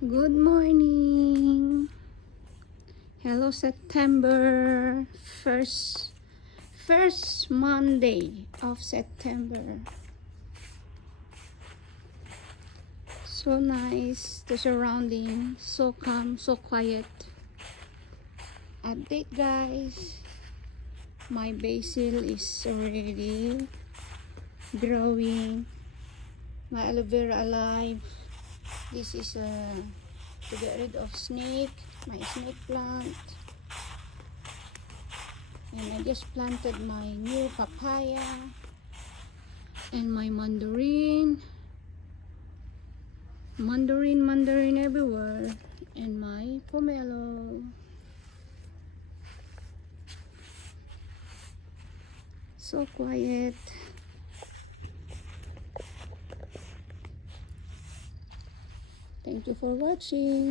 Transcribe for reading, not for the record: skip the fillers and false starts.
Good morning. Hello September. First Monday of September. So nice. The surrounding. So calm, so quiet. Update guys. My basil is already growing. My aloe vera alive. This is to get rid of snake, my snake plant. And I just planted my new papaya and my mandarin everywhere, and my pomelo. So quiet. Thank you for watching.